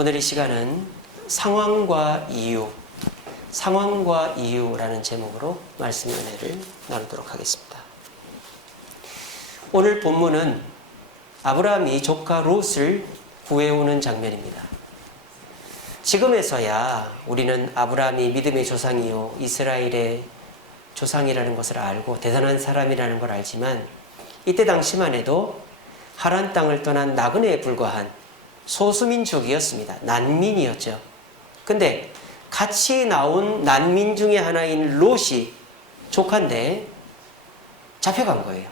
오늘 이 시간은 상황과 이유라는 제목으로 말씀 은혜를 나누도록 하겠습니다. 오늘 본문은 아브라함이 조카 롯을 구해오는 장면입니다. 지금에서야 우리는 아브라함이 믿음의 조상이요 이스라엘의 조상이라는 것을 알고 대단한 사람이라는 걸 알지만, 이때 당시만 해도 하란 땅을 떠난 나그네에 불과한 소수민족이었습니다. 난민이었죠. 근데 같이 나온 난민 중에 하나인 롯이 조카인데 잡혀간 거예요.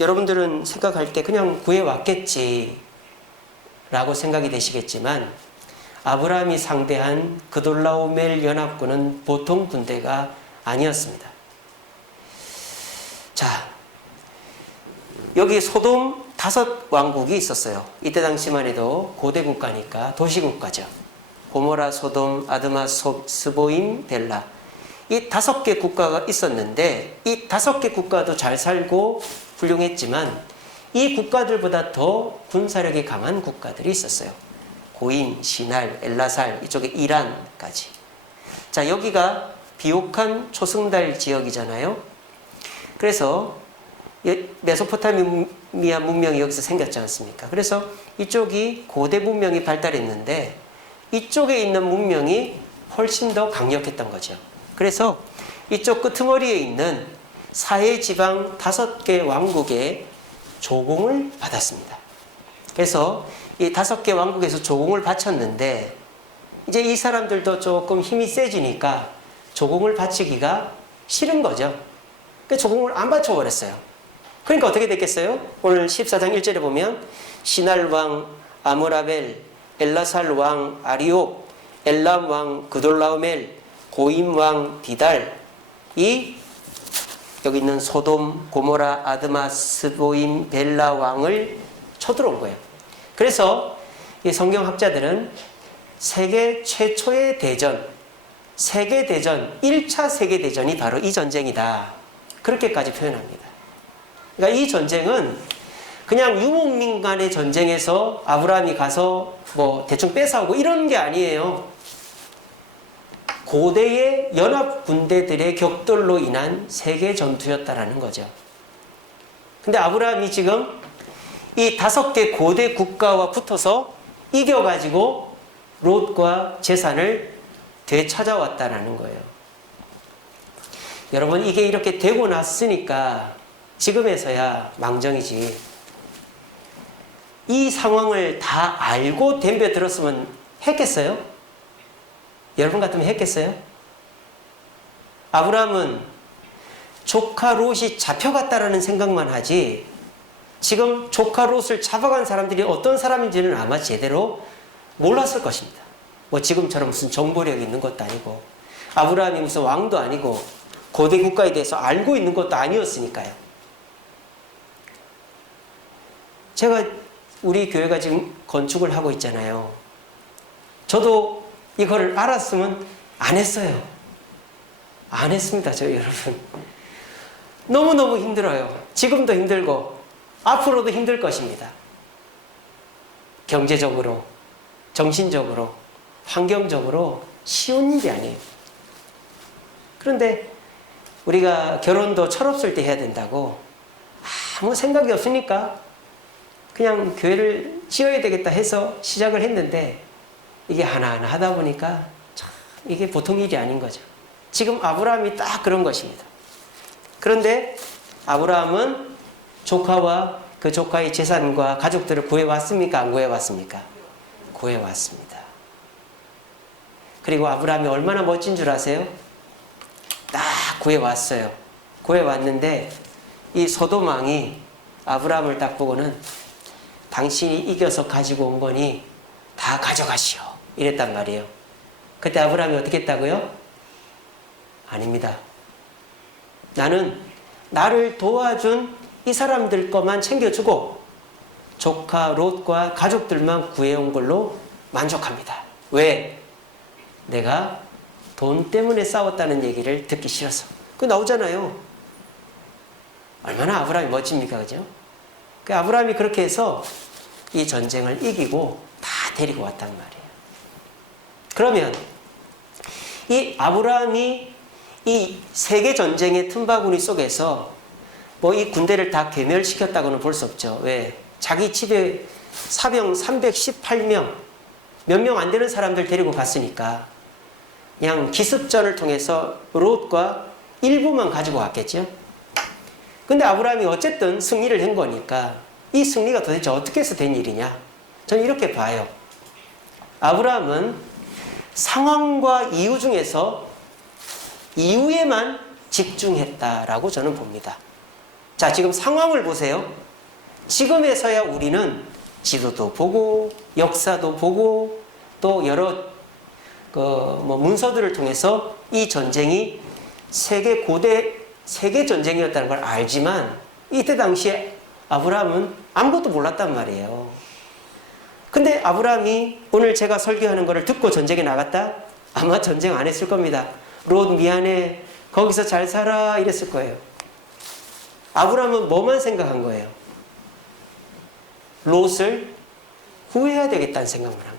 여러분들은 생각할 때 그냥 구해왔겠지 라고 생각이 되시겠지만, 아브라함이 상대한 그돌라오멜 연합군은 보통 군대가 아니었습니다. 자, 여기 소돔 5왕국이 있었어요. 이때 당시만 해도 고대 국가니까 도시국가죠. 고모라, 소돔, 아드마, 스보임, 벨라, 이 5개 국가가 있었는데, 이 5개 국가도 잘 살고 훌륭했지만 이 국가들보다 더 군사력이 강한 국가들이 있었어요. 고인, 시날, 엘라살, 이쪽에 이란까지. 자, 여기가 비옥한 초승달 지역이잖아요. 그래서 메소포타미아 문명이 여기서 생겼지 않습니까? 그래서 이쪽이 고대 문명이 발달했는데 이쪽에 있는 문명이 훨씬 더 강력했던 거죠. 그래서 이쪽 끄트머리에 있는 사해지방 5개 왕국의 조공을 받았습니다. 그래서 이 5개 왕국에서 조공을 바쳤는데, 이제 이 사람들도 조금 힘이 세지니까 조공을 바치기가 싫은 거죠. 그래서 조공을 안 바쳐버렸어요. 그러니까 어떻게 됐겠어요? 오늘 14장 1절에 보면 시날 왕 아므라벨, 엘라살 왕 아리옥, 엘람 왕 그돌라오멜, 고임 왕 디달, 여기 있는 소돔, 고모라, 아드마, 스보임, 벨라 왕을 쳐들어온 거예요. 그래서 이 성경학자들은 세계 최초의 대전, 세계대전, 1차 세계대전이 바로 이 전쟁이다, 그렇게까지 표현합니다. 그러니까 이 전쟁은 그냥 유목민 간의 전쟁에서 아브라함이 가서 대충 뺏어오고 이런 게 아니에요. 고대의 연합 군대들의 격돌로 인한 세계 전투였다라는 거죠. 근데 아브라함이 지금 이 5개 고대 국가와 붙어서 이겨가지고 롯과 재산을 되찾아왔다라는 거예요. 여러분, 이게 이렇게 되고 났으니까 지금에서야 망정이지. 이 상황을 다 알고 덤벼들었으면 했겠어요? 여러분 같으면 했겠어요? 아브라함은 조카 롯이 잡혀갔다라는 생각만 하지, 지금 조카 롯을 잡아간 사람들이 어떤 사람인지는 아마 제대로 몰랐을 것입니다. 지금처럼 무슨 정보력이 있는 것도 아니고, 아브라함이 무슨 왕도 아니고, 고대 국가에 대해서 알고 있는 것도 아니었으니까요. 제가 우리 교회가 지금 건축을 하고 있잖아요. 저도 이거를 알았으면 안 했어요. 안 했습니다, 저희 여러분. 너무너무 힘들어요. 지금도 힘들고 앞으로도 힘들 것입니다. 경제적으로, 정신적으로, 환경적으로 쉬운 일이 아니에요. 그런데 우리가 결혼도 철없을 때 해야 된다고 아무 생각이 없으니까 그냥 교회를 지어야 되겠다 해서 시작을 했는데, 이게 하나하나 하다 보니까 참 이게 보통 일이 아닌 거죠. 지금 아브라함이 딱 그런 것입니다. 그런데 아브라함은 조카와 그 조카의 재산과 가족들을 구해왔습니까? 안 구해왔습니까? 구해왔습니다. 그리고 아브라함이 얼마나 멋진 줄 아세요? 딱 구해왔어요. 구해왔는데 이 소돔 왕이 아브라함을 딱 보고는 당신이 이겨서 가지고 온 거니 다 가져가시오, 이랬단 말이에요. 그때 아브라함이 어떻게 했다고요? 아닙니다. 나는 나를 도와준 이 사람들 것만 챙겨주고 조카 롯과 가족들만 구해온 걸로 만족합니다. 왜? 내가 돈 때문에 싸웠다는 얘기를 듣기 싫어서. 그거 나오잖아요. 얼마나 아브라함이 멋집니까? 그죠? 그 아브라함이 그렇게 해서 이 전쟁을 이기고 다 데리고 왔단 말이에요. 그러면 이 아브라함이 이 세계 전쟁의 틈바구니 속에서 뭐 이 군대를 다 괴멸시켰다고는 볼 수 없죠. 왜? 자기 집에 사병 318명, 몇 명 안 되는 사람들 데리고 갔으니까 그냥 기습전을 통해서 롯과 일부만 가지고 왔겠죠. 근데 아브라함이 어쨌든 승리를 한 거니까 이 승리가 도대체 어떻게 해서 된 일이냐? 저는 이렇게 봐요. 아브라함은 상황과 이유 중에서 이유에만 집중했다라고 저는 봅니다. 자, 지금 상황을 보세요. 지금에서야 우리는 지도도 보고 역사도 보고 또 여러 문서들을 통해서 이 전쟁이 고대 세계 전쟁이었다는 걸 알지만 이때 당시에 아브라함은 아무것도 몰랐단 말이에요. 근데 아브라함이 오늘 제가 설교하는 거를 듣고 전쟁에 나갔다? 아마 전쟁 안 했을 겁니다. 롯 미안해, 거기서 잘 살아, 이랬을 거예요. 아브라함은 뭐만 생각한 거예요? 롯을 구해야 되겠다는 생각을 한 거예요.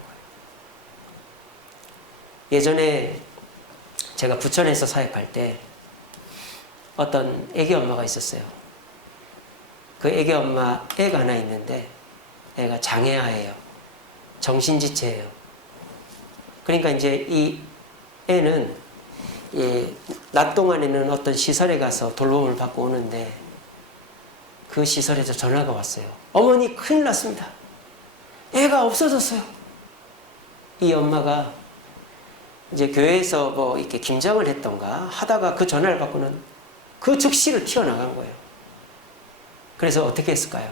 예전에 제가 부천에서 사역할 때 어떤 애기 엄마가 있었어요. 그 애기 엄마 애가 하나 있는데 애가 장애아예요. 정신지체예요. 그러니까 이제 이 애는 낮 동안에는 어떤 시설에 가서 돌봄을 받고 오는데 그 시설에서 전화가 왔어요. 어머니 큰일 났습니다. 애가 없어졌어요. 이 엄마가 이제 교회에서 뭐 이렇게 김장을 했던가 하다가 그 전화를 받고는 그 즉시로 튀어나간 거예요. 그래서 어떻게 했을까요?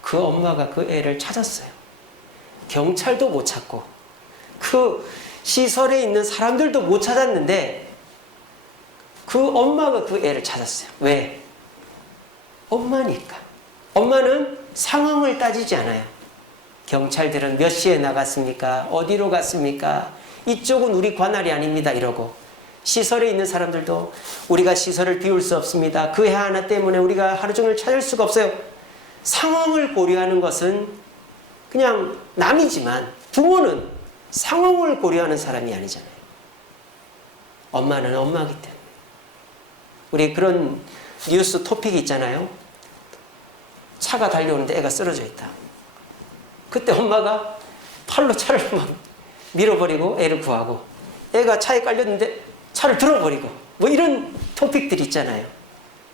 그 엄마가 그 애를 찾았어요. 경찰도 못 찾고 그 시설에 있는 사람들도 못 찾았는데 그 엄마가 그 애를 찾았어요. 왜? 엄마니까. 엄마는 상황을 따지지 않아요. 경찰들은 몇 시에 나갔습니까? 어디로 갔습니까? 이쪽은 우리 관할이 아닙니다. 이러고 시설에 있는 사람들도 우리가 시설을 비울 수 없습니다. 그 해 하나 때문에 우리가 하루 종일 찾을 수가 없어요. 상황을 고려하는 것은 그냥 남이지만 부모는 상황을 고려하는 사람이 아니잖아요. 엄마는 엄마이기 때문에. 우리 그런 뉴스 토픽이 있잖아요. 차가 달려오는데 애가 쓰러져 있다. 그때 엄마가 팔로 차를 막 밀어버리고 애를 구하고 애가 차에 깔렸는데 차를 들어버리고 뭐 이런 토픽들이 있잖아요.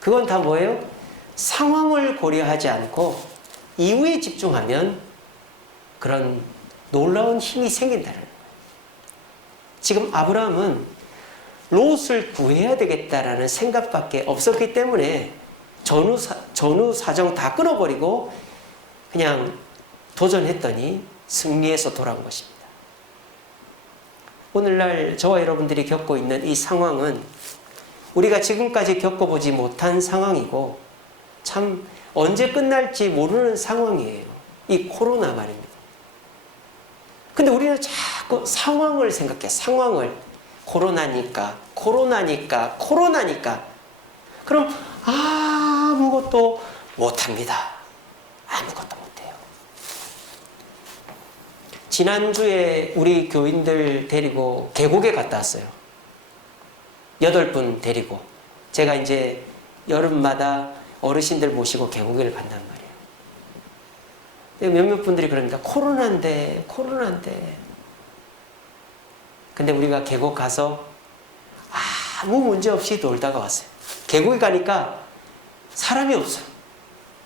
그건 다 뭐예요? 상황을 고려하지 않고 이유에 집중하면 그런 놀라운 힘이 생긴다는 거예요. 지금 아브라함은 롯을 구해야 되겠다라는 생각밖에 없었기 때문에 전후 사정 다 끊어버리고 그냥 도전했더니 승리해서 돌아온 것입니다. 오늘날 저와 여러분들이 겪고 있는 이 상황은 우리가 지금까지 겪어보지 못한 상황이고 참 언제 끝날지 모르는 상황이에요. 이 코로나 말입니다. 근데 우리는 자꾸 상황을 생각해. 상황을. 코로나니까. 그럼 아무것도 못합니다. 아무것도 못해요. 지난주에 우리 교인들 데리고 계곡에 갔다 왔어요. 8분 데리고. 제가 이제 여름마다 어르신들 모시고 계곡을 간단 말이에요. 몇몇 분들이 그럽니다. 코로나인데. 근데 우리가 계곡 가서 아무 문제 없이 놀다가 왔어요. 계곡에 가니까 사람이 없어요.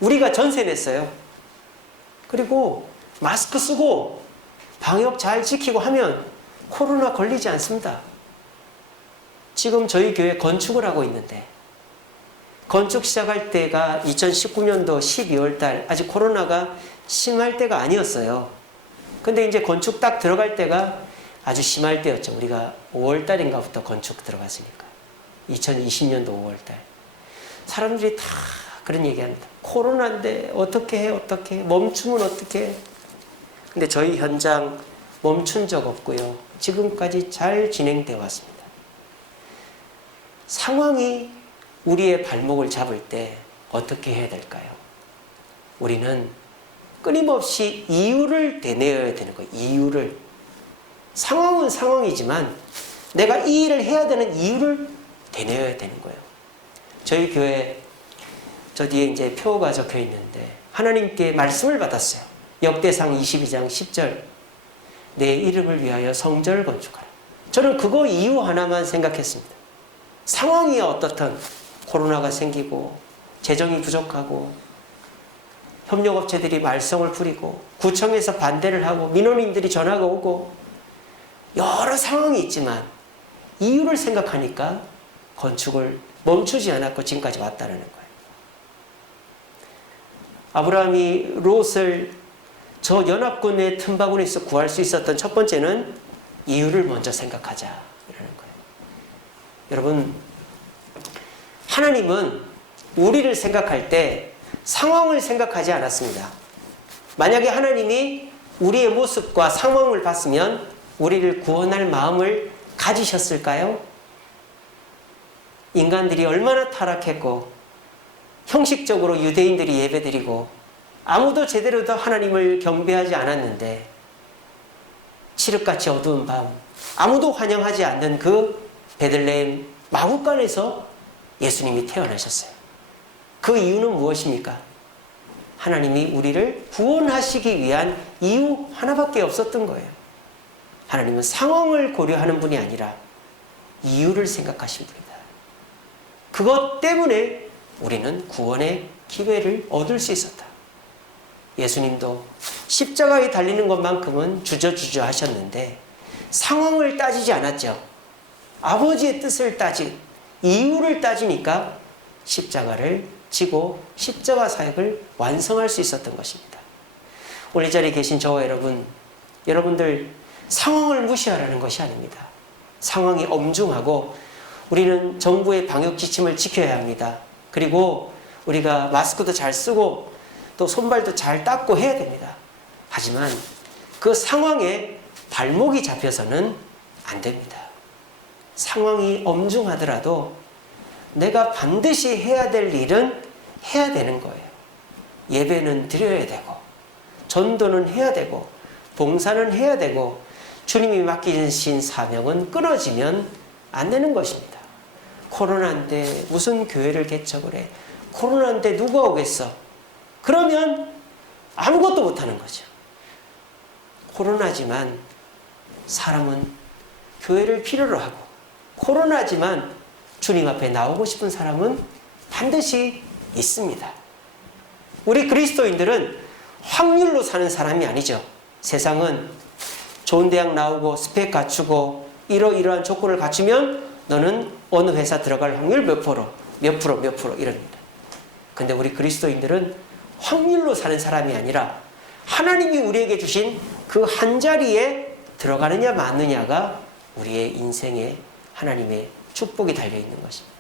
우리가 전세 냈어요. 그리고 마스크 쓰고 방역 잘 지키고 하면 코로나 걸리지 않습니다. 지금 저희 교회 건축을 하고 있는데 건축 시작할 때가 2019년도 12월 달, 아직 코로나가 심할 때가 아니었어요. 근데 이제 건축 딱 들어갈 때가 아주 심할 때였죠. 우리가 5월 달인가부터 건축 들어갔으니까. 2020년도 5월 달. 사람들이 다 그런 얘기합니다. 코로나인데 어떻게 해? 멈추면 어떻게 해? 근데 저희 현장 멈춘 적 없고요. 지금까지 잘 진행되어 왔습니다. 상황이 우리의 발목을 잡을 때 어떻게 해야 될까요? 우리는 끊임없이 이유를 되뇌어야 되는 거예요. 이유를. 상황은 상황이지만 내가 이 일을 해야 되는 이유를 되뇌어야 되는 거예요. 저희 교회 저 뒤에 이제 표가 적혀 있는데 하나님께 말씀을 받았어요. 역대상 22장 10절. 내 이름을 위하여 성전을 건축하라. 저는 그거 이유 하나만 생각했습니다. 상황이 어떻든 코로나가 생기고 재정이 부족하고 협력업체들이 말썽을 부리고 구청에서 반대를 하고 민원인들이 전화가 오고 여러 상황이 있지만 이유를 생각하니까 건축을 멈추지 않았고 지금까지 왔다는 거예요. 아브라함이 롯을 저 연합군의 틈바구니에서 구할 수 있었던 첫 번째는 이유를 먼저 생각하자 이러는 거예요. 여러분, 하나님은 우리를 생각할 때 상황을 생각하지 않았습니다. 만약에 하나님이 우리의 모습과 상황을 봤으면 우리를 구원할 마음을 가지셨을까요? 인간들이 얼마나 타락했고 형식적으로 유대인들이 예배드리고 아무도 제대로 더 하나님을 경배하지 않았는데 칠흑같이 어두운 밤 아무도 환영하지 않는 그 베들레헴 마구간에서 예수님이 태어나셨어요. 그 이유는 무엇입니까? 하나님이 우리를 구원하시기 위한 이유 하나밖에 없었던 거예요. 하나님은 상황을 고려하는 분이 아니라 이유를 생각하신 분이다. 그것 때문에 우리는 구원의 기회를 얻을 수 있었다. 예수님도 십자가에 달리는 것만큼은 주저주저 하셨는데 상황을 따지지 않았죠. 아버지의 뜻을 이유를 따지니까 십자가를 지고 십자가 사역을 완성할 수 있었던 것입니다. 오늘 이 자리에 계신 저와 여러분들 상황을 무시하라는 것이 아닙니다. 상황이 엄중하고 우리는 정부의 방역 지침을 지켜야 합니다. 그리고 우리가 마스크도 잘 쓰고 또 손발도 잘 닦고 해야 됩니다. 하지만 그 상황에 발목이 잡혀서는 안 됩니다. 상황이 엄중하더라도 내가 반드시 해야 될 일은 해야 되는 거예요. 예배는 드려야 되고 전도는 해야 되고 봉사는 해야 되고 주님이 맡기신 사명은 끊어지면 안 되는 것입니다. 코로나인데 무슨 교회를 개척을 해? 코로나인데 누가 오겠어? 그러면 아무것도 못하는 거죠. 코로나지만 사람은 교회를 필요로 하고 코로나지만 주님 앞에 나오고 싶은 사람은 반드시 있습니다. 우리 그리스도인들은 확률로 사는 사람이 아니죠. 세상은 좋은 대학 나오고 스펙 갖추고 이러이러한 조건을 갖추면 너는 어느 회사 들어갈 확률 몇 프로 이럽니다. 근데 우리 그리스도인들은 확률로 사는 사람이 아니라 하나님이 우리에게 주신 그 한 자리에 들어가느냐 마느냐가 우리의 인생에 하나님의 축복이 달려있는 것입니다.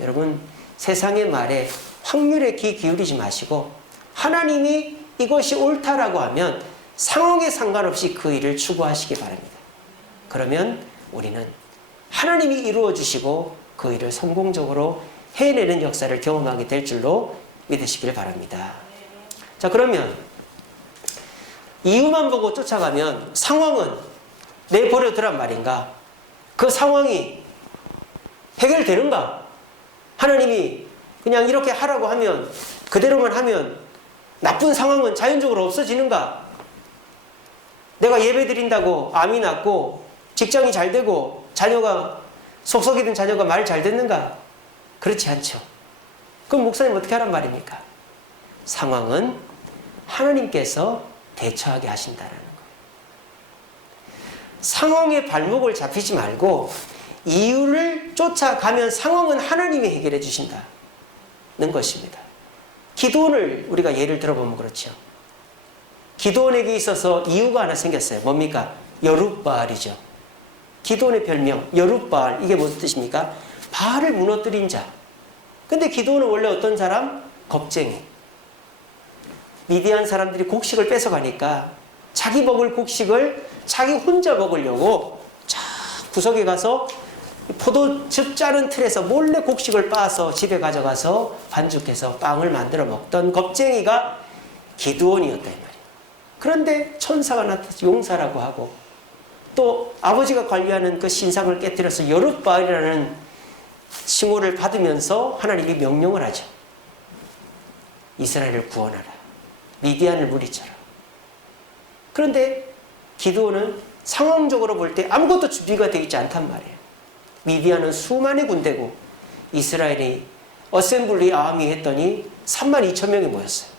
여러분, 세상의 말에 확률에 귀 기울이지 마시고 하나님이 이것이 옳다라고 하면 상황에 상관없이 그 일을 추구하시기 바랍니다. 그러면 우리는 하나님이 이루어 주시고 그 일을 성공적으로 해내는 역사를 경험하게 될 줄로 믿으시길 바랍니다. 자, 그러면 이유만 보고 쫓아가면 상황은 내버려두란 말인가? 그 상황이 해결되는가? 하나님이 그냥 이렇게 하라고 하면 그대로만 하면 나쁜 상황은 자연적으로 없어지는가? 내가 예배 드린다고 암이 낫고 직장이 잘 되고 자녀가 속썩이던 자녀가 말 잘 듣는가? 그렇지 않죠. 그럼 목사님 어떻게 하란 말입니까? 상황은 하나님께서 대처하게 하신다라는 거예요. 상황에 발목을 잡히지 말고 이유를 쫓아가면 상황은 하나님이 해결해 주신다는 것입니다. 기드온을 우리가 예를 들어보면 그렇죠. 기드온에게 있어서 이유가 하나 생겼어요. 뭡니까? 여룻바알이죠. 기드온의 별명 여룻바알, 이게 무슨 뜻입니까? 바알을 무너뜨린 자. 근데 기드온은 원래 어떤 사람? 겁쟁이. 미디안 사람들이 곡식을 뺏어가니까 자기 먹을 곡식을 자기 혼자 먹으려고 쫙 구석에 가서 포도즙 자른 틀에서 몰래 곡식을 빻아서 집에 가져가서 반죽해서 빵을 만들어 먹던 겁쟁이가 기드온이었다 이 말이에요. 그런데 천사가 나타나서 용사라고 하고 또 아버지가 관리하는 그 신상을 깨뜨려서 여룻바알이라는 칭호를 받으면서 하나님이 명령을 하죠. 이스라엘을 구원하라. 미디안을 물리쳐라. 그런데 기드온은 상황적으로 볼 때 아무것도 준비가 되어 있지 않단 말이에요. 미디안은 수만의 군대고 이스라엘이 어셈블리 아미 했더니 32,000명이 모였어요.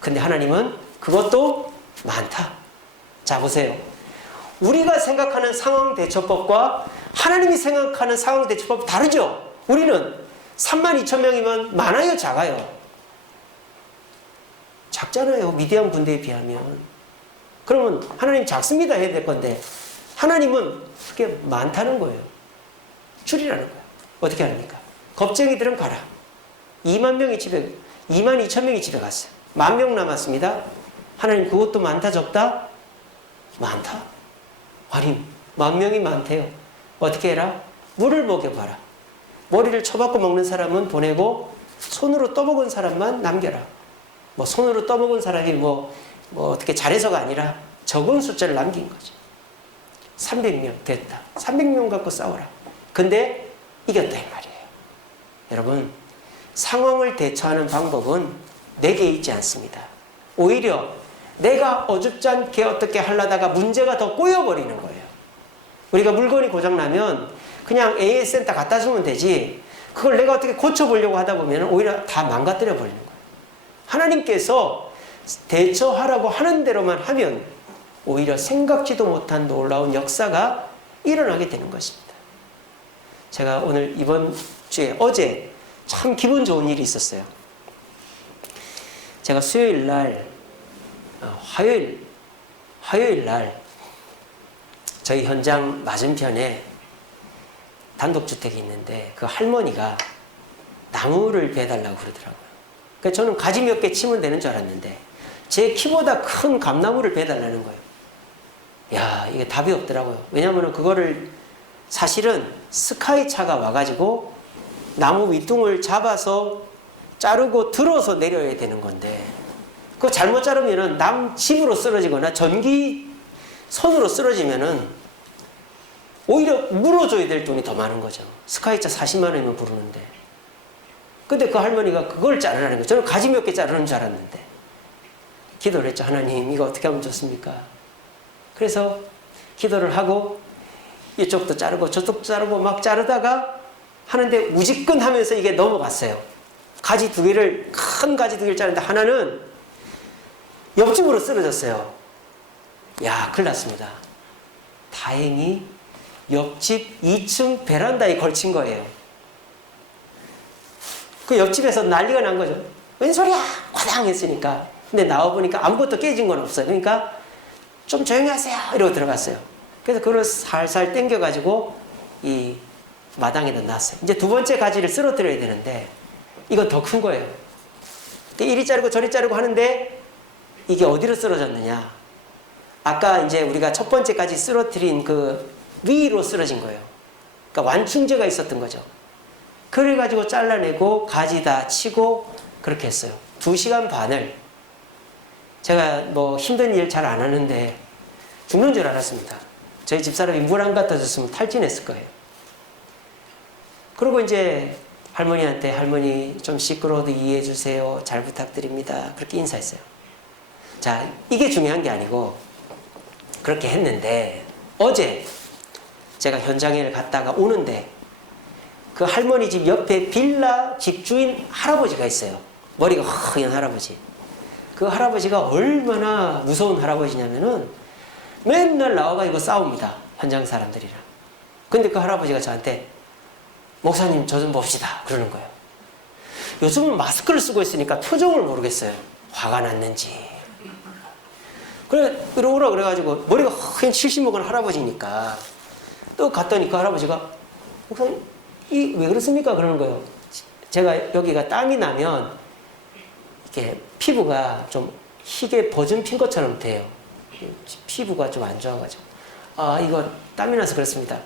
근데 하나님은 그것도 많다. 자, 보세요. 우리가 생각하는 상황 대처법과 하나님이 생각하는 상황 대처법 다르죠? 우리는 32,000명이면 많아요, 작아요? 작잖아요, 미디안 군대에 비하면. 그러면 하나님 작습니다 해야 될 건데 하나님은 그게 많다는 거예요. 줄이라는 거예요. 어떻게 합니까? 겁쟁이들은 가라. 22,000명이 집에 갔어요. 10,000명 남았습니다. 하나님 그것도 많다 적다? 많다. 아니 10,000명이 많대요. 어떻게 해라? 물을 먹여봐라. 머리를 쳐박고 먹는 사람은 보내고 손으로 떠먹은 사람만 남겨라. 뭐 손으로 떠먹은 사람이 뭐 어떻게 잘해서가 아니라 적은 숫자를 남긴 거죠. 300명 됐다. 300명 갖고 싸워라. 근데 이겼다 이 말이에요. 여러분, 상황을 대처하는 방법은 내게 있지 않습니다. 오히려 내가 어줍지 않게 어떻게 하려다가 문제가 더 꼬여버리는 거예요. 우리가 물건이 고장나면 그냥 AS센터 갖다 주면 되지 그걸 내가 어떻게 고쳐보려고 하다 보면 오히려 다 망가뜨려 버리는 거예요. 하나님께서 대처하라고 하는 대로만 하면 오히려 생각지도 못한 놀라운 역사가 일어나게 되는 것입니다. 제가 오늘 이번 주에 어제 참 기분 좋은 일이 있었어요. 제가 수요일 날 화요일 날 저희 현장 맞은편에 단독주택이 있는데 그 할머니가 나무를 베달라고 그러더라고요. 그러니까 저는 가지 몇 개 치면 되는 줄 알았는데 제 키보다 큰 감나무를 베달라는 거예요. 야, 이게 답이 없더라고요. 왜냐하면 그거를 사실은 스카이차가 와가지고 나무 밑둥을 잡아서 자르고 들어서 내려야 되는 건데 그거 잘못 자르면은 남 집으로 쓰러지거나 전기 선으로 쓰러지면은 오히려 물어줘야 될 돈이 더 많은 거죠. 스카이차 40만 원이면 부르는데. 근데 그 할머니가 그걸 자르라는 거예요. 저는 가지 몇 개 자르는 줄 알았는데. 기도를 했죠. 하나님, 이거 어떻게 하면 좋습니까? 그래서 기도를 하고 이쪽도 자르고 저쪽도 자르고 막 자르다가 하는데 우지끈하면서 이게 넘어갔어요. 가지 두 개를, 큰 가지 두 개를 자르는데 하나는 옆집으로 쓰러졌어요. 야, 큰일 났습니다. 다행히 옆집 2층 베란다에 걸친 거예요. 그 옆집에서 난리가 난 거죠. 웬 소리야? 과당 했으니까. 근데 나와보니까 아무것도 깨진 건 없어요. 그러니까 좀 조용히 하세요. 이러고 들어갔어요. 그래서 그걸 살살 당겨가지고 이 마당에다 놨어요. 이제 두 번째 가지를 쓰러뜨려야 되는데 이건 더 큰 거예요. 이리 자르고 저리 자르고 하는데 이게 어디로 쓰러졌느냐? 아까 이제 우리가 첫 번째까지 쓰러뜨린 그 위로 쓰러진 거예요. 그러니까 완충제가 있었던 거죠. 그래가지고 잘라내고 가지 다 치고 그렇게 했어요. 2시간 반을. 제가 뭐 힘든 일 잘 안 하는데 죽는 줄 알았습니다. 저희 집사람이 물 안 갖다 줬으면 탈진했을 거예요. 그리고 이제 할머니한테 할머니 좀 시끄러워도 이해해 주세요. 잘 부탁드립니다. 그렇게 인사했어요. 자, 이게 중요한 게 아니고 그렇게 했는데 어제 제가 현장에 갔다가 오는데 그 할머니 집 옆에 빌라 집주인 할아버지가 있어요. 머리가 허연 할아버지. 그 할아버지가 얼마나 무서운 할아버지냐면은 맨날 나와가지고 싸웁니다. 현장 사람들이랑. 근데 그 할아버지가 저한테 목사님 저 좀 봅시다 그러는 거예요. 요즘은 마스크를 쓰고 있으니까 표정을 모르겠어요. 화가 났는지. 그래 이러오라 그래가지고 머리가 허연 70 먹은 할아버지니까 또 갔더니 그 할아버지가 목사님 이 왜 그렇습니까? 그러는 거예요. 제가 여기가 땀이 나면 이렇게 피부가 좀 희게 버진 핀 것처럼 돼요. 피부가 좀 안 좋아가지고. 아, 이거 땀이 나서 그렇습니다.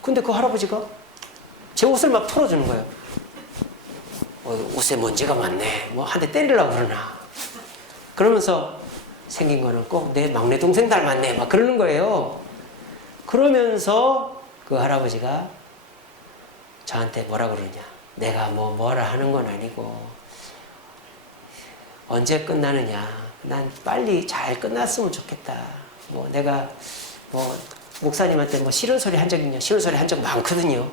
근데 그 할아버지가 제 옷을 막 털어주는 거예요. 옷에 먼지가 많네. 뭐 한 대 때리려고 그러나. 그러면서 생긴 거는 꼭 내 막내 동생 닮았네 막 그러는 거예요. 그러면서 그 할아버지가 저한테 뭐라 그러냐, 내가 뭐라 하는 건 아니고 언제 끝나느냐, 난 빨리 잘 끝났으면 좋겠다. 뭐 내가 뭐 목사님한테 뭐 싫은 소리 한 적 있냐, 싫은 소리 한 적 많거든요.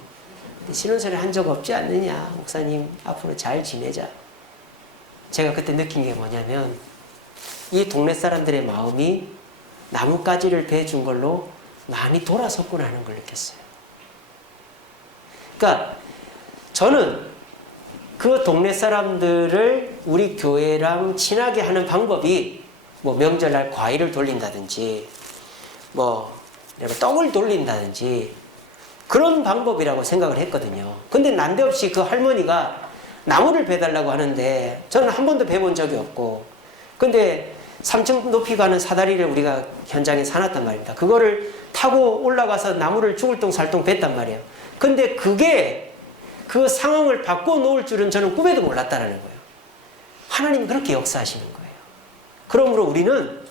근데 싫은 소리 한 적 없지 않느냐, 목사님 앞으로 잘 지내자. 제가 그때 느낀 게 뭐냐면 이 동네 사람들의 마음이 나뭇가지를 베준 걸로 많이 돌아섰구나 하는 걸 느꼈어요. 그러니까 저는 그 동네 사람들을 우리 교회랑 친하게 하는 방법이 뭐 명절날 과일을 돌린다든지 뭐 떡을 돌린다든지 그런 방법이라고 생각을 했거든요. 근데 난데없이 그 할머니가 나무를 베달라고 하는데 저는 한 번도 베본 적이 없고, 근데 3층 높이 가는 사다리를 우리가 현장에 사놨단 말입니다. 그거를 타고 올라가서 나무를 죽을 똥 살똥 뱄단 말이에요. 근데 그게 그 상황을 바꿔놓을 줄은 저는 꿈에도 몰랐다는 거예요. 하나님이 그렇게 역사하시는 거예요. 그러므로 우리는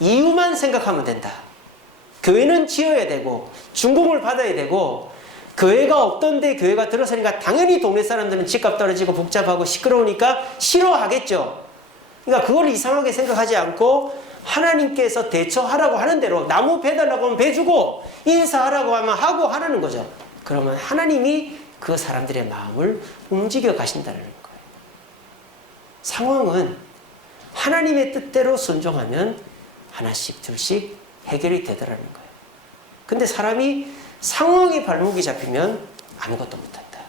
이유만 생각하면 된다. 교회는 지어야 되고 준공을 받아야 되고, 교회가 없던데 교회가 들어서니까 당연히 동네 사람들은 집값 떨어지고 복잡하고 시끄러우니까 싫어하겠죠. 그러니까 그걸 이상하게 생각하지 않고 하나님께서 대처하라고 하는 대로 나무 베달라고 하면 베주고 인사하라고 하면 하고 하라는 거죠. 그러면 하나님이 그 사람들의 마음을 움직여 가신다는 거예요. 상황은 하나님의 뜻대로 순종하면 하나씩 둘씩 해결이 되더라는 거예요. 근데 사람이 상황에 발목이 잡히면 아무것도 못한다.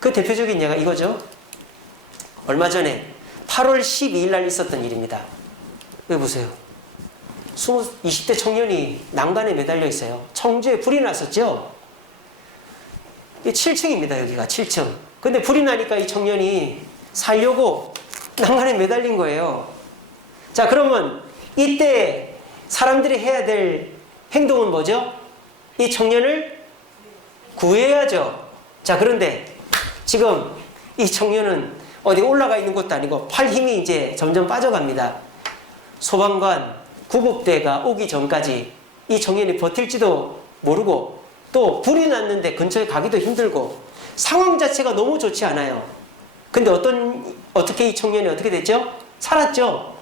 그 대표적인 예가 이거죠. 얼마 전에 8월 12일 날 있었던 일입니다. 왜 보세요? 20대 청년이 난간에 매달려 있어요. 청주에 불이 났었죠. 7층입니다. 여기가 7층. 근데 불이 나니까 이 청년이 살려고 난간에 매달린 거예요. 자, 그러면 이때 사람들이 해야 될 행동은 뭐죠? 이 청년을 구해야죠. 자, 그런데 지금 이 청년은 어디 올라가 있는 것도 아니고 팔 힘이 이제 점점 빠져갑니다. 소방관, 구급대가 오기 전까지 이 청년이 버틸지도 모르고, 또 불이 났는데 근처에 가기도 힘들고 상황 자체가 너무 좋지 않아요. 근데 어떻게 이 청년이 어떻게 됐죠? 살았죠.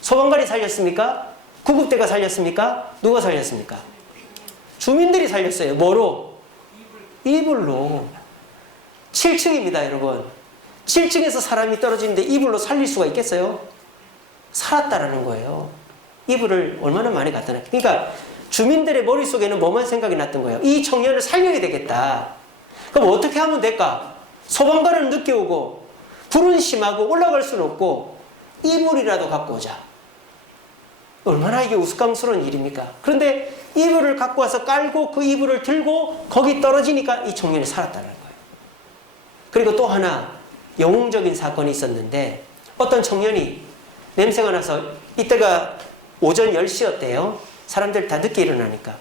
소방관이 살렸습니까? 구급대가 살렸습니까? 누가 살렸습니까? 주민들이 살렸어요. 뭐로? 이불로. 7층입니다, 여러분. 7층에서 사람이 떨어지는데 이불로 살릴 수가 있겠어요? 살았다라는 거예요. 이불을 얼마나 많이 갖다 놔. 그러니까 주민들의 머릿속에는 뭐만 생각이 났던 거예요? 이 청년을 살려야 되겠다. 그럼 어떻게 하면 될까? 소방관은 늦게 오고 불은 심하고 올라갈 수는 없고 이불이라도 갖고 오자. 얼마나 이게 우스꽝스러운 일입니까? 그런데 이불을 갖고 와서 깔고 그 이불을 들고 거기 떨어지니까 이 청년이 살았다는 거예요. 그리고 또 하나 영웅적인 사건이 있었는데, 어떤 청년이 냄새가 나서, 이때가 오전 10시였대요. 사람들 다 늦게 일어나니까.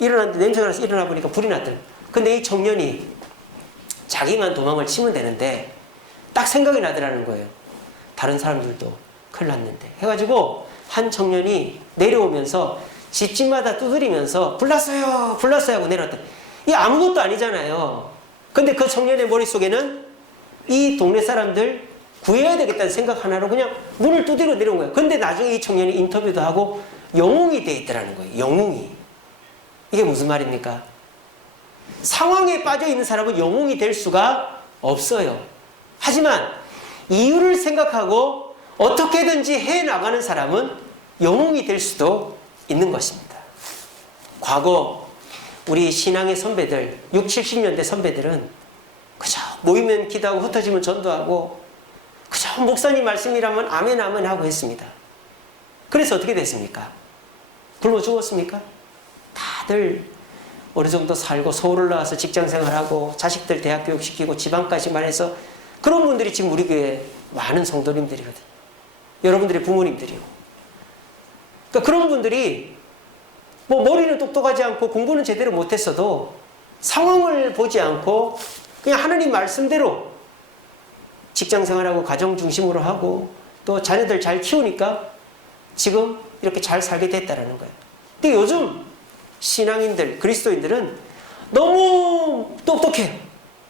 일어났는데 냄새가 나서 일어나 보니까 불이 났더니. 근데 이 청년이 자기만 도망을 치면 되는데 딱 생각이 나더라는 거예요. 다른 사람들도 큰일 났는데. 해가지고 한 청년이 내려오면서 집집마다 두드리면서 불났어요, 불났어요 하고 내려왔다. 이게 아무것도 아니잖아요. 근데 그 청년의 머릿속에는 이 동네 사람들 구해야 되겠다는 생각 하나로 그냥 문을 두드려 내려온 거예요. 근데 나중에 이 청년이 인터뷰도 하고 영웅이 돼 있더라는 거예요. 영웅이. 이게 무슨 말입니까? 상황에 빠져 있는 사람은 영웅이 될 수가 없어요. 하지만 이유를 생각하고 어떻게든지 해나가는 사람은 영웅이 될 수도 있는 것입니다. 과거 우리 신앙의 선배들, 60, 70년대 선배들은 그저 모이면 기도하고 흩어지면 전도하고 그저 목사님 말씀이라면 아멘 아멘 하고 했습니다. 그래서 어떻게 됐습니까? 굶어 죽었습니까? 다들 어느 정도 살고 서울 올라와서 직장생활하고 자식들 대학 교육시키고 지방까지만 해서 그런 분들이 지금 우리 교회 많은 성도님들이거든요. 여러분들의 부모님들이고. 그러니까 그런 분들이 뭐 머리는 똑똑하지 않고 공부는 제대로 못했어도 상황을 보지 않고 그냥 하나님 말씀대로 직장생활하고 가정 중심으로 하고 또 자녀들 잘 키우니까 지금 이렇게 잘 살게 됐다라는 거예요. 근데 요즘 신앙인들, 그리스도인들은 너무 똑똑해요.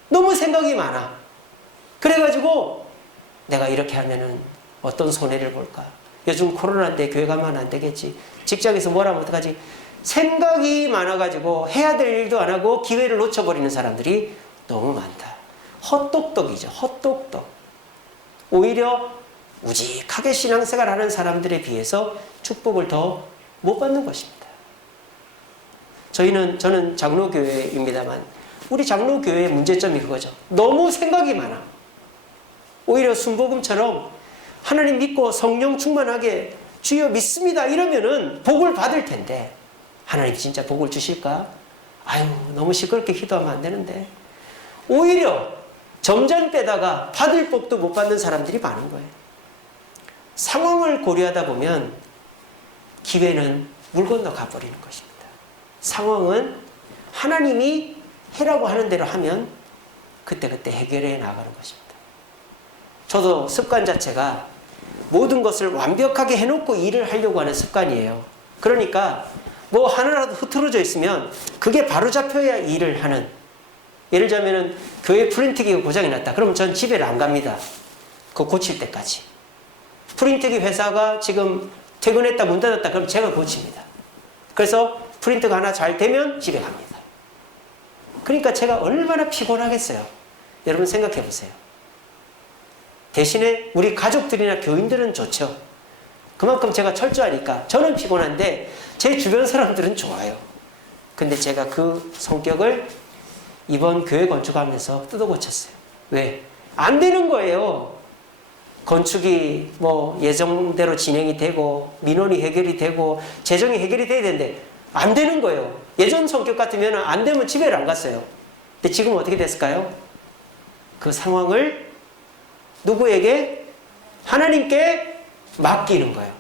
너무 생각이 많아. 그래가지고 내가 이렇게 하면은 어떤 손해를 볼까? 요즘 코로나인데 교회 가면 안 되겠지. 직장에서 뭘 하면 어떡하지? 생각이 많아가지고 해야 될 일도 안 하고 기회를 놓쳐버리는 사람들이 너무 많다. 헛똑똑이죠. 헛똑똑. 오히려 우직하게 신앙생활 하는 사람들에 비해서 축복을 더 못 받는 것입니다. 저는 장로교회입니다만 우리 장로교회의 문제점이 그거죠. 너무 생각이 많아. 오히려 순복음처럼 하나님 믿고 성령 충만하게 주여 믿습니다 이러면은 복을 받을 텐데 하나님 진짜 복을 주실까? 아유 너무 시끄럽게 기도하면 안 되는데 오히려 점점 빼다가 받을 복도 못 받는 사람들이 많은 거예요. 상황을 고려하다 보면 기회는 물 건너 가버리는 것입니다. 상황은 하나님이 해라고 하는 대로 하면 그때그때 해결해 나가는 것입니다. 저도 습관 자체가 모든 것을 완벽하게 해놓고 일을 하려고 하는 습관이에요. 그러니까 뭐 하나라도 흐트러져 있으면 그게 바로 잡혀야 일을 하는. 예를 들자면 교회 프린트기가 고장이 났다. 그러면 전 집에를 안 갑니다. 그거 고칠 때까지. 프린트기 회사가 지금 퇴근했다 문 닫았다 그럼 제가 고칩니다. 그래서 프린트가 하나 잘 되면 집에 갑니다. 그러니까 제가 얼마나 피곤하겠어요. 여러분 생각해 보세요. 대신에 우리 가족들이나 교인들은 좋죠. 그만큼 제가 철저하니까 저는 피곤한데 제 주변 사람들은 좋아요. 근데 제가 그 성격을 이번 교회 건축하면서 뜯어 고쳤어요. 왜? 안 되는 거예요. 건축이 뭐 예정대로 진행이 되고 민원이 해결이 되고 재정이 해결이 돼야 되는데 안 되는 거예요. 예전 성격 같으면 안 되면 집에를 안 갔어요. 근데 지금 어떻게 됐을까요? 그 상황을 누구에게? 하나님께 맡기는 거예요.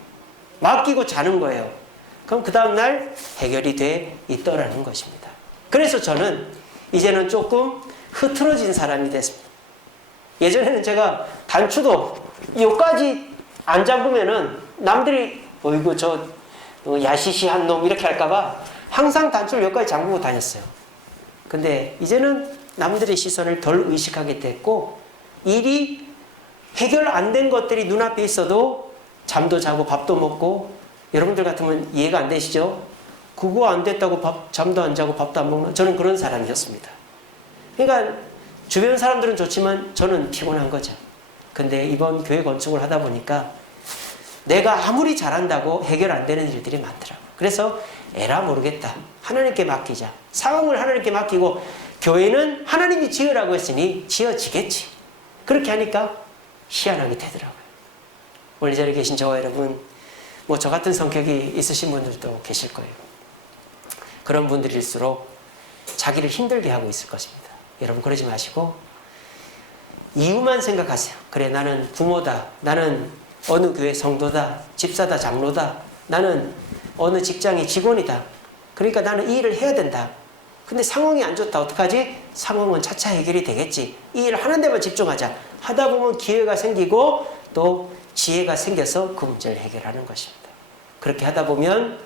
맡기고 자는 거예요. 그럼 그 다음날 해결이 돼 있더라는 것입니다. 그래서 저는 이제는 조금 흐트러진 사람이 됐습니다. 예전에는 제가 단추도 여기까지 안 잡으면은 남들이 어이구 저 야시시한 놈 이렇게 할까봐 항상 단추를 여기까지 잠그고 다녔어요. 근데 이제는 남들의 시선을 덜 의식하게 됐고 일이 해결 안 된 것들이 눈앞에 있어도 잠도 자고 밥도 먹고 여러분들 같으면 이해가 안 되시죠? 그거 안 됐다고 잠도 안 자고 밥도 안 먹는 저는 그런 사람이었습니다. 그러니까 주변 사람들은 좋지만 저는 피곤한 거죠. 근데 이번 교회 건축을 하다 보니까 내가 아무리 잘한다고 해결 안 되는 일들이 많더라고요. 그래서 에라 모르겠다. 하나님께 맡기자. 상황을 하나님께 맡기고 교회는 하나님이 지으라고 했으니 지어지겠지. 그렇게 하니까 희한하게 되더라고요. 오늘 이 자리에 계신 저와 여러분 뭐 저 같은 성격이 있으신 분들도 계실 거예요. 그런 분들일수록 자기를 힘들게 하고 있을 것입니다. 여러분 그러지 마시고 이유만 생각하세요. 그래 나는 부모다. 나는 어느 교회 성도다. 집사다. 장로다. 나는 어느 직장의 직원이다. 그러니까 나는 이 일을 해야 된다. 근데 상황이 안 좋다. 어떡하지? 상황은 차차 해결이 되겠지. 이 일을 하는 데만 집중하자. 하다 보면 기회가 생기고 또 지혜가 생겨서 그 문제를 해결하는 것입니다. 그렇게 하다 보면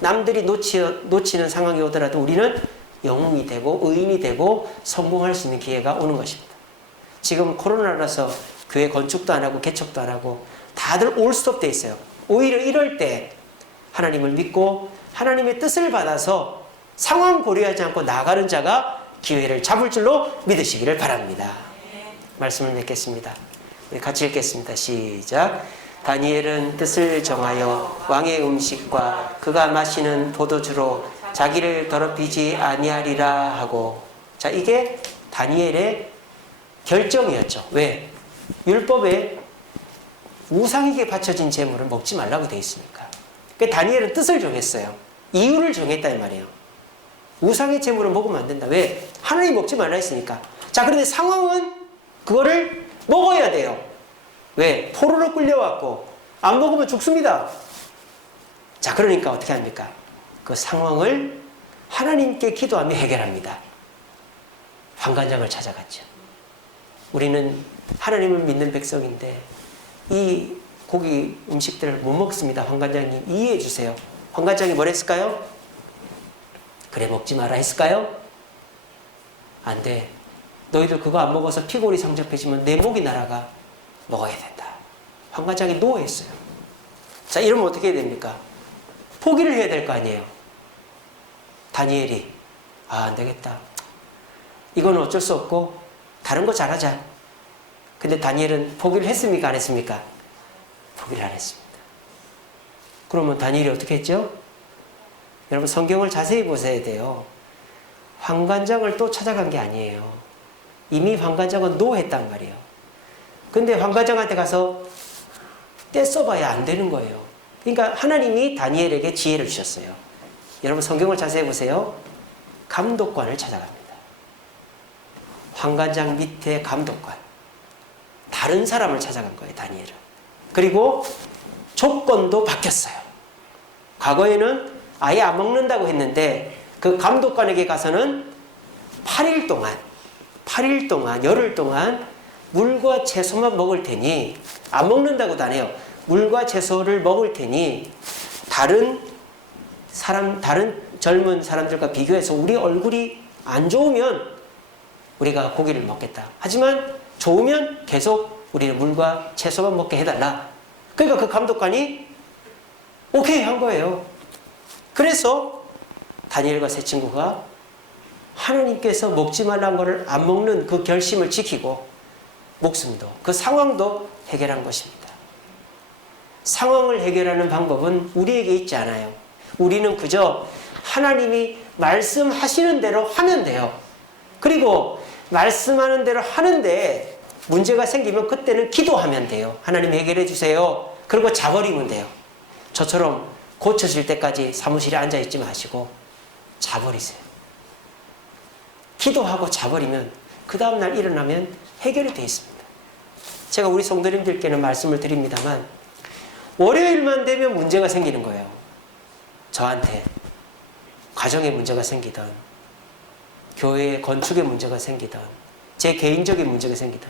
남들이 놓치는 상황이 오더라도 우리는 영웅이 되고 의인이 되고 성공할 수 있는 기회가 오는 것입니다. 지금 코로나라서 교회 건축도 안 하고 개척도 안 하고 다들 올스톱 돼 있어요. 오히려 이럴 때 하나님을 믿고 하나님의 뜻을 받아서 상황 고려하지 않고 나가는 자가 기회를 잡을 줄로 믿으시기를 바랍니다. 말씀을 맺겠습니다. 우리 같이 읽겠습니다. 시작. 다니엘은 뜻을 정하여 왕의 음식과 그가 마시는 포도주로 자기를 더럽히지 아니하리라 하고. 자, 이게 다니엘의 결정이었죠. 왜? 율법에 우상에게 바쳐진 재물을 먹지 말라고 되어 있으니까. 그러니까 다니엘은 뜻을 정했어요. 이유를 정했다 이 말이에요. 우상의 재물을 먹으면 안 된다. 왜? 하나님 먹지 말라 했으니까. 자, 그런데 상황은 그거를 먹어야 돼요. 왜? 포로로 끌려왔고 안 먹으면 죽습니다. 자, 그러니까 어떻게 합니까? 그 상황을 하나님께 기도하며 해결합니다. 환관장을 찾아갔죠. 우리는 하나님을 믿는 백성인데 이 고기 음식들을 못 먹습니다. 황관장님 이해해 주세요. 황관장이 뭘 했을까요? 그래 먹지 마라 했을까요? 안 돼. 너희들 그거 안 먹어서 피골이 상접해지면 내 목이 날아가. 먹어야 된다. 황관장이 노했어요. 자, 이러면 어떻게 해야 됩니까? 포기를 해야 될 거 아니에요. 다니엘이 안 되겠다. 이건 어쩔 수 없고 다른 거 잘하자. 근데 다니엘은 포기를 했습니까? 안 했습니까? 포기를 안 했습니다. 그러면 다니엘이 어떻게 했죠? 여러분 성경을 자세히 보셔야 돼요. 황관장을 또 찾아간 게 아니에요. 이미 황관장은 노했단 말이에요. 근데 황관장한테 가서 떼써봐야 안 되는 거예요. 그러니까 하나님이 다니엘에게 지혜를 주셨어요. 여러분 성경을 자세히 보세요. 감독관을 찾아갑니다. 황관장 밑에 감독관. 다른 사람을 찾아간 거예요. 다니엘은. 그리고 조건도 바뀌었어요. 과거에는 아예 안 먹는다고 했는데 그 감독관에게 가서는 8일 동안 열흘 동안 물과 채소만 먹을 테니 안 먹는다고도 안 해요. 물과 채소를 먹을 테니 다른 젊은 사람들과 비교해서 우리 얼굴이 안 좋으면 우리가 고기를 먹겠다. 하지만 좋으면 계속 우리는 물과 채소만 먹게 해달라. 그러니까 그 감독관이 오케이 한 거예요. 그래서 다니엘과 세 친구가 하나님께서 먹지 말라는 것을 안 먹는 그 결심을 지키고 목숨도 그 상황도 해결한 것입니다. 상황을 해결하는 방법은 우리에게 있지 않아요. 우리는 그저 하나님이 말씀하시는 대로 하면 돼요. 그리고 말씀하는 대로 하는데 문제가 생기면 그때는 기도하면 돼요. 하나님 해결해 주세요. 그리고 자버리면 돼요. 저처럼 고쳐질 때까지 사무실에 앉아있지 마시고 자버리세요. 기도하고 자버리면 그 다음날 일어나면 해결이 되어 있습니다. 제가 우리 성도님들께는 말씀을 드립니다만 월요일만 되면 문제가 생기는 거예요. 저한테 가정에 문제가 생기던 교회의 건축에 문제가 생기던 제 개인적인 문제가 생기던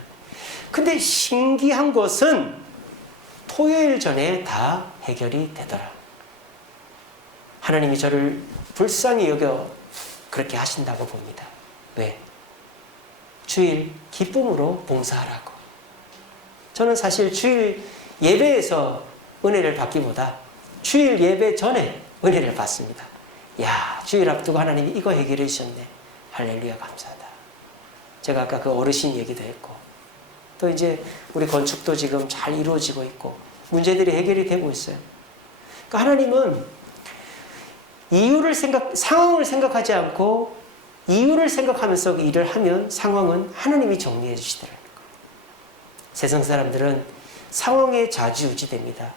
근데 신기한 것은 토요일 전에 다 해결이 되더라. 하나님이 저를 불쌍히 여겨 그렇게 하신다고 봅니다. 왜? 주일 기쁨으로 봉사하라고. 저는 사실 주일 예배에서 은혜를 받기보다 주일 예배 전에 은혜를 받습니다. 야, 주일 앞두고 하나님이 이거 해결해 주셨네. 할렐루야 감사하다. 제가 아까 그 어르신 얘기도 했고 또 이제 우리 건축도 지금 잘 이루어지고 있고 문제들이 해결이 되고 있어요. 그러니까 하나님은 상황을 생각하지 않고 이유를 생각하면서 일을 하면 상황은 하나님이 정리해 주시더라는 거예요. 세상 사람들은 상황에 좌지우지됩니다.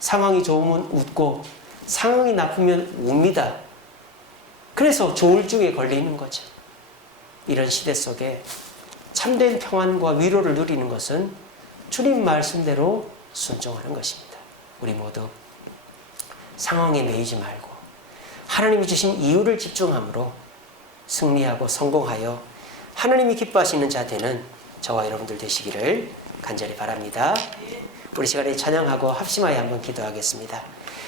상황이 좋으면 웃고 상황이 나쁘면 웁니다. 그래서 조울증에 걸리는 거죠. 이런 시대 속에 참된 평안과 위로를 누리는 것은 주님 말씀대로 순종하는 것입니다. 우리 모두 상황에 매이지 말고 하나님이 주신 이유를 집중함으로 승리하고 성공하여 하나님이 기뻐하시는 자 되는 저와 여러분들 되시기를 간절히 바랍니다. 우리 시간에 찬양하고 합심하여 한번 기도하겠습니다.